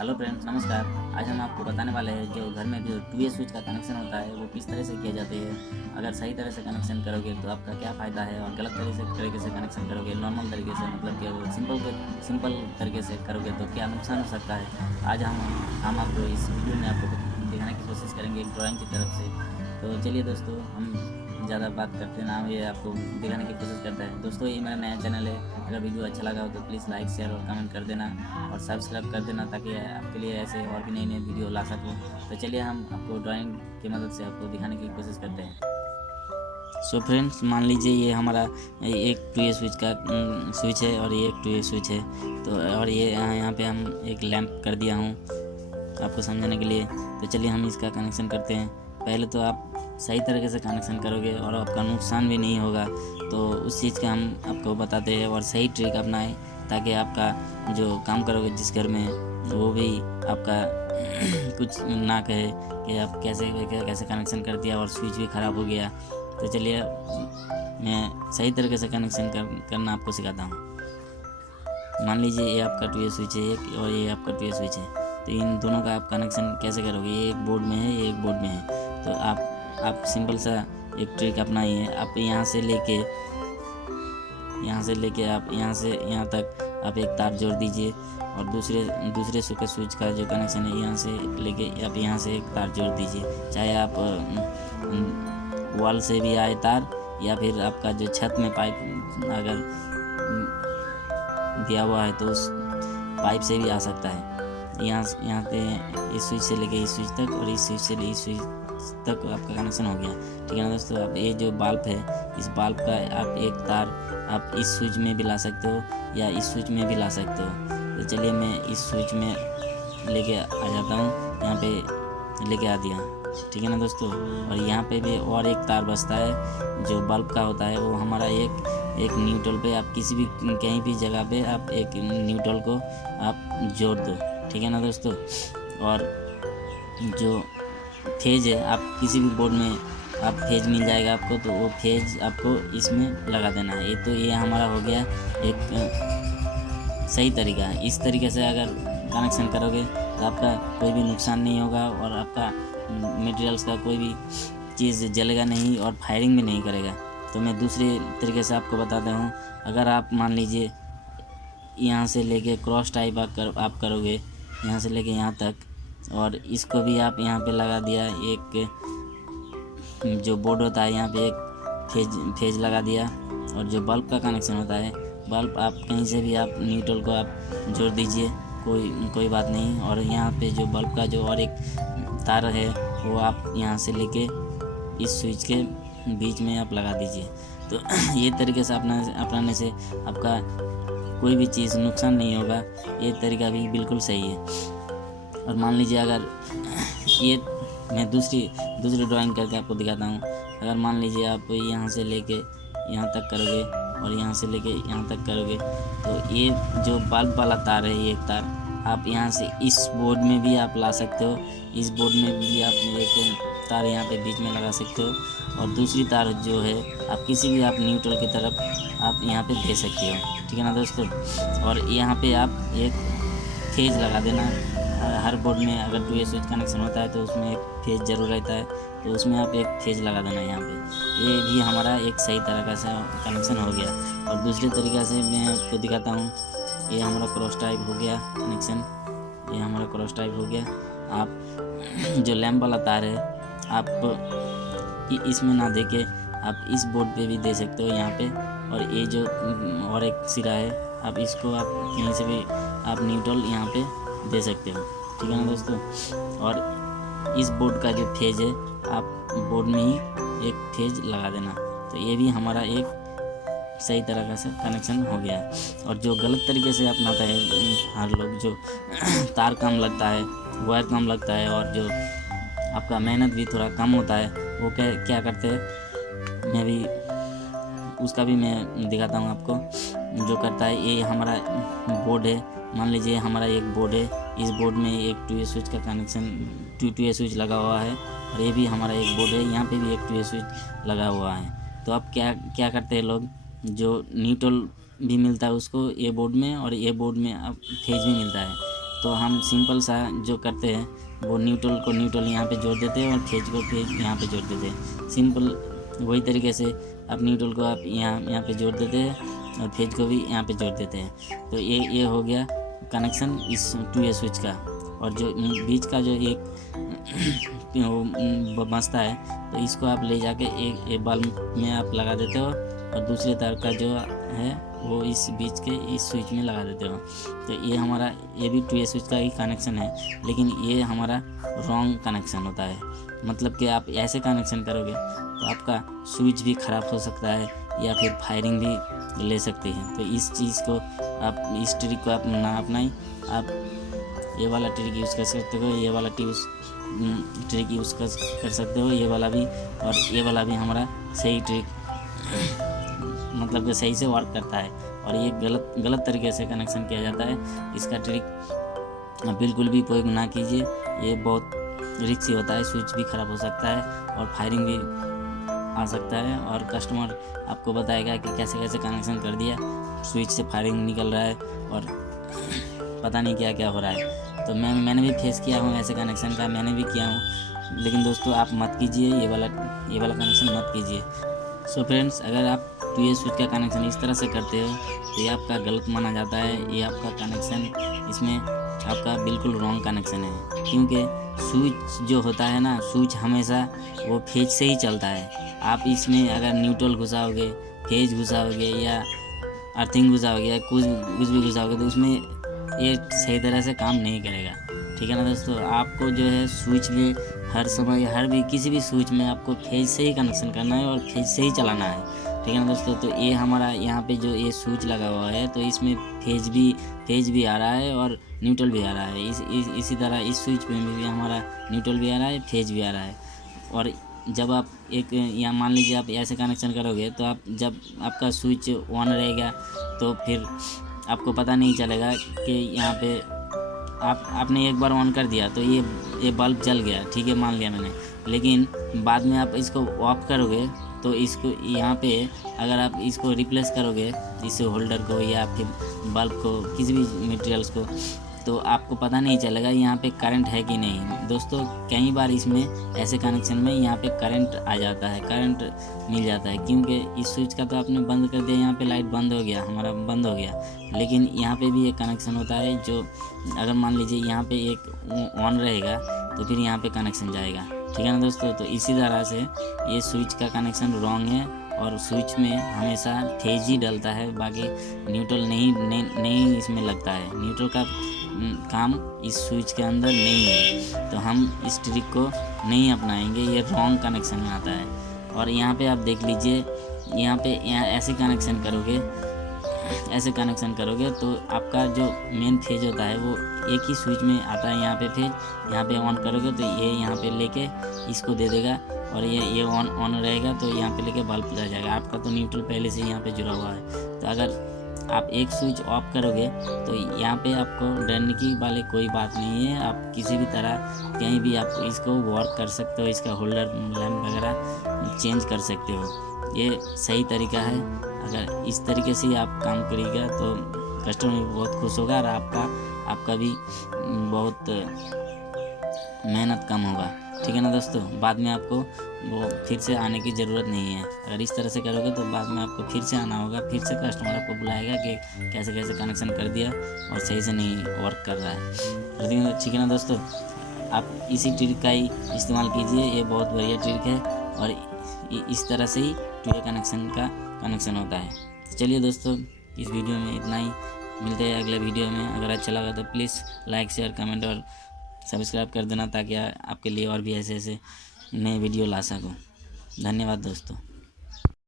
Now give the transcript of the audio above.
Hello friends, नमस्कार। आज हम आपको बताने वाले हैं जो घर में जो 2A स्विच का कनेक्शन होता है वो किस तरह से किया जाता है। अगर सही तरह से कनेक्शन करोगे तो आपका क्या फ़ायदा है, और गलत तरीके से कनेक्शन करोगे, नॉर्मल तरीके से मतलब कि अगर सिंपल तरीके से करोगे तो क्या नुकसान हो सकता है। आज हम आपको इस वीडियो में आपको दिखाने की कोशिश करेंगे एक ड्राइंग की तरफ से। तो चलिए दोस्तों, हम ज़्यादा बात करते ना, ये आपको दिखाने की कोशिश करता है। दोस्तों, ये मेरा नया चैनल है। अगर वीडियो अच्छा लगा हो तो प्लीज़ लाइक, शेयर और कमेंट कर देना और सब्सक्राइब कर देना, ताकि आपके लिए ऐसे और भी नई नई वीडियो ला सकूँ। तो चलिए हम आपको ड्राइंग की मदद से आपको दिखाने की कोशिश करते हैं। सो फ्रेंड्स, मान लीजिए ये हमारा एक 2A स्विच का स्विच है और ये एक 2A स्विच है। तो और ये यहाँ पे हम एक लैंप कर दिया हूँ आपको समझाने के लिए। तो चलिए हम इसका कनेक्शन करते हैं। पहले तो आप सही तरीके से कनेक्शन करोगे और आपका नुकसान भी नहीं होगा, तो उस चीज़ का हम आपको बताते हैं और सही ट्रिक अपनाएं, ताकि आपका जो काम करोगे जिस घर में, वो भी आपका कुछ ना कहे कि आप कैसे कैसे कनेक्शन कर दिया और स्विच भी ख़राब हो गया। तो चलिए मैं सही तरीके से कनेक्शन करना आपको सिखाता हूँ। मान लीजिए ये आपका 2A स्विच है एक, और ये आपका 2A स्विच है। तो इन दोनों का आप कनेक्शन कैसे करोगे, ये एक बोर्ड में है, ये एक बोर्ड में है। तो आप सिंपल सा एक ट्रिक अपनाइए। आप यहाँ से लेके आप यहाँ से यहाँ तक आप एक तार जोड़ दीजिए, और दूसरे सुके स्विच का जो कनेक्शन है यहाँ से लेके आप यहाँ से एक तार जोड़ दीजिए। चाहे आप वॉल से भी आए तार, या फिर आपका जो छत में पाइप अगर दिया हुआ है तो उस पाइप से भी आ सकता है। यहाँ पे इस स्विच से लेके इस स्विच तक, और इस स्विच से इस स्विच तक आपका कनेक्शन हो गया। ठीक है ना दोस्तों। आप ये जो बल्ब है, इस बल्ब का आप एक तार आप इस स्विच में भी ला सकते हो या इस स्विच में भी ला सकते हो। तो चलिए मैं इस स्विच में लेके आ जाता हूँ, यहाँ पे लेके आ दिया। ठीक है ना दोस्तों। और यहाँ पे भी और एक तार बचता है जो बल्ब का होता है, वो हमारा एक न्यूट्रल पे आप किसी भी कहीं भी जगह पे आप एक न्यूट्रल को आप जोड़ दो। ठीक है ना दोस्तों। और जो फेज है, आप किसी भी बोर्ड में आप फेज मिल जाएगा आपको, तो वो फेज आपको इसमें लगा देना है। ये हमारा हो गया एक सही तरीका है। इस तरीके से अगर कनेक्शन करोगे तो आपका कोई भी नुकसान नहीं होगा, और आपका मटेरियल्स का कोई भी चीज़ जलेगा नहीं और फायरिंग भी नहीं करेगा। तो मैं दूसरे तरीके से आपको बताता हूँ। अगर आप मान लीजिए यहाँ से लेके क्रॉस टाइप आप करोगे, यहाँ से लेके यहाँ तक, और इसको भी आप यहाँ पे लगा दिया, एक जो बोर्ड होता है यहाँ पे एक फेज लगा दिया। और जो बल्ब का कनेक्शन होता है, बल्ब आप कहीं से भी आप न्यूट्रल को आप जोड़ दीजिए, कोई बात नहीं। और यहाँ पे जो बल्ब का जो और एक तार है, वो आप यहाँ से लेके इस स्विच के बीच में आप लगा दीजिए। तो ये तरीके से अपनाने से आपका कोई भी चीज़ नुकसान नहीं होगा। ये तरीका भी बिल्कुल सही है। और मान लीजिए अगर ये मैं दूसरी ड्राइंग करके आपको दिखाता हूँ। अगर मान लीजिए आप यहाँ से लेके यहाँ तक करोगे और यहाँ से लेके यहाँ तक करोगे, तो ये जो बल्ब वाला तार है, ये एक तार आप यहाँ से इस बोर्ड में भी आप ला सकते हो। इस बोर्ड में भी आप एक तार यहाँ पे बीच में लगा सकते हो, और दूसरी तार जो है आप किसी भी आप न्यूट्रल की तरफ आप यहाँ पे दे सकते हो। ठीक है ना दोस्तों। और यहाँ पे आप एक फेज लगा देना। हर बोर्ड में अगर 2A स्विच कनेक्शन होता है तो उसमें एक फेज ज़रूर रहता है, तो उसमें आप एक फेज लगा देना यहाँ पे। ये भी हमारा एक सही तरह का सा कनेक्शन हो गया। और दूसरे तरीक़े से मैं आपको दिखाता हूँ। ये हमारा क्रॉस टाइप हो गया कनेक्शन, ये हमारा क्रॉस टाइप हो गया। आप जो लैंप वाला तार है, आप इसमें ना दे के आप इस बोर्ड पे भी दे सकते हो यहाँ पे। और ये जो और एक सिरा है, आप इसको आप कहीं से भी आप न्यूट्रल यहाँ पे दे सकते हो। ठीक है ना दोस्तों। और इस बोर्ड का जो फेज है, आप बोर्ड में ही एक फेज लगा देना। तो ये भी हमारा एक सही तरह का से कनेक्शन हो गया। और जो गलत तरीके से अपनाता है हर लोग, जो तार कम लगता है, वायर कम लगता है, और जो आपका मेहनत भी थोड़ा कम होता है, वो क्या करते हैं, मैं भी उसका भी मैं दिखाता हूँ आपको। जो करता है, ये हमारा बोर्ड है, मान लीजिए हमारा एक बोर्ड है, इस बोर्ड में एक 2A स्विच का कनेक्शन 2A स्विच लगा हुआ है, और ये भी हमारा एक बोर्ड है, यहाँ पे भी एक 2A स्विच लगा हुआ है। तो अब क्या करते हैं लोग, जो न्यूट्रल भी मिलता है उसको ये बोर्ड में, और ये बोर्ड में अब फेज भी मिलता है। तो हम सिंपल सा जो करते हैं वो न्यूट्रल को न्यूट्रल यहाँ पे जोड़ देते हैं और फेज को फेज यहाँ पे जोड़ देते हैं। सिंपल वही तरीके से आप न्यूट्रल को आप यहाँ पे जोड़ देते हैं और फेज को भी यहाँ पे जोड़ देते हैं। तो ये हो गया कनेक्शन इस 2A स्विच का। और जो बीच का जो एक बचता है तो इसको आप ले जाके एक बल्ब में आप लगा देते हो और दूसरे तार का जो है वो इस बीच के इस स्विच में लगा देते हो। तो ये भी 2A स्विच का ही कनेक्शन है, लेकिन ये हमारा रॉन्ग कनेक्शन होता है। मतलब कि आप ऐसे कनेक्शन करोगे तो आपका स्विच भी ख़राब हो सकता है या फिर फायरिंग भी ले सकती है। तो इस चीज़ को आप इस ट्रिक को आप ना अपनाएं। आप ये वाला ट्रिक यूज़ कर सकते हो, ये वाला ट्रिक यूज़ कर सकते हो, ये वाला भी और ये वाला भी हमारा सही ट्रिक मतलब कि सही से वर्क करता है। और ये गलत तरीके से कनेक्शन किया जाता है। इसका ट्रिक बिल्कुल भी प्रयोग ना कीजिए, ये बहुत रिस्की होता है। स्विच भी ख़राब हो सकता है और फायरिंग भी आ सकता है और कस्टमर आपको बताएगा कि कैसे कैसे कनेक्शन कर दिया, स्विच से फायरिंग निकल रहा है और पता नहीं क्या क्या हो रहा है। तो मैंने भी फेस किया हूँ ऐसे कनेक्शन का, मैंने भी किया हूँ। लेकिन दोस्तों आप मत कीजिए, ये वाला कनेक्शन मत कीजिए। सो फ्रेंड्स, अगर आप 2A स्विच का कनेक्शन इस तरह से करते हो तो ये आपका गलत माना जाता है। ये आपका कनेक्शन इसमें आपका बिल्कुल रॉन्ग कनेक्शन है, क्योंकि स्विच जो होता है ना, स्विच हमेशा वो फेज से ही चलता है। आप इसमें अगर न्यूट्रल घुसाओगे, फेज घुसाओगे या अर्थिंग घुसाओगे या कुछ भी घुसाओगे तो उसमें ये सही तरह से काम नहीं करेगा। ठीक है ना दोस्तों, आपको जो है स्विच में हर समय किसी भी स्विच में आपको फेज से ही कनेक्शन करना है और फेज से ही चलाना है। ठीक है ना दोस्तों। तो ये हमारा यहाँ पे जो ये स्विच लगा हुआ है तो इसमें फेज भी आ रहा है और न्यूट्रल भी आ रहा है। इसी तरह इस स्विच में भी हमारा न्यूट्रल भी आ रहा है, फेज भी आ रहा है। और जब आप या मान लीजिए आप ऐसे कनेक्शन करोगे तो आप जब आपका स्विच ऑन रहेगा तो फिर आपको पता नहीं चलेगा कि यहाँ पे आपने एक बार ऑन कर दिया तो ये बल्ब जल गया, ठीक है, मान लिया मैंने। लेकिन बाद में आप इसको ऑफ करोगे तो इसको यहाँ पे अगर आप इसको रिप्लेस करोगे इस होल्डर को या फिर बल्ब को, किसी भी मटेरियल्स को, तो आपको पता नहीं चलेगा यहाँ पे करंट है कि नहीं। दोस्तों कई बार इसमें ऐसे कनेक्शन में यहाँ पे करंट आ जाता है, करंट मिल जाता है, क्योंकि इस स्विच का तो आपने बंद कर दिया, यहाँ पे लाइट बंद हो गया, हमारा बंद हो गया। लेकिन यहाँ पे भी एक कनेक्शन होता है जो अगर मान लीजिए यहाँ पे एक ऑन रहेगा तो फिर यहाँ पे कनेक्शन जाएगा। ठीक है ना दोस्तों। तो इसी तरह से ये स्विच का कनेक्शन रॉन्ग है और स्विच में हमेशा फेज ही डलता है, बाकी न्यूट्रल नहीं इसमें लगता है। न्यूट्रल का काम इस स्विच के अंदर नहीं है, तो हम इस ट्रिक को नहीं अपनाएंगे, ये रॉन्ग कनेक्शन में आता है। और यहाँ पे आप देख लीजिए, यहाँ ऐसे कनेक्शन करोगे तो आपका जो मेन फेज होता है वो एक ही स्विच में आता है। यहाँ पे फेज, यहाँ पे ऑन करोगे तो ये यहाँ पे लेके इसको दे देगा और ये ऑन रहेगा तो यहाँ पे लेके बल्ब जल जाएगा। आपका तो न्यूट्रल पहले से यहाँ पे जुड़ा हुआ है। तो अगर आप एक स्विच ऑफ करोगे तो यहाँ पे आपको डरने की वाली कोई बात नहीं है। आप किसी भी तरह कहीं भी आप इसको वर्क कर सकते हो, इसका होल्डर लैम्प वगैरह चेंज कर सकते हो। ये सही तरीका है। अगर इस तरीके से आप काम करिएगा तो कस्टमर भी बहुत खुश होगा और आपका भी बहुत मेहनत कम होगा। ठीक है ना दोस्तों। बाद में आपको वो फिर से आने की ज़रूरत नहीं है। अगर इस तरह से करोगे तो बाद में आपको फिर से आना होगा, फिर से कस्टमर आपको बुलाएगा कि कैसे कैसे कनेक्शन कर दिया और सही से नहीं वर्क कर रहा है। ठीक है ना दोस्तों, आप इसी ट्रिक का ही इस्तेमाल कीजिए, ये बहुत बढ़िया ट्रिक है और इस तरह से ही 2A कनेक्शन का कनेक्शन होता है। चलिए दोस्तों, इस वीडियो में इतना ही, मिलते हैं अगले वीडियो में। अगर अच्छा लगा तो प्लीज़ लाइक, शेयर, कमेंट और सब्सक्राइब कर देना ताकि आपके लिए और भी ऐसे नए वीडियो ला सकूं। धन्यवाद दोस्तों।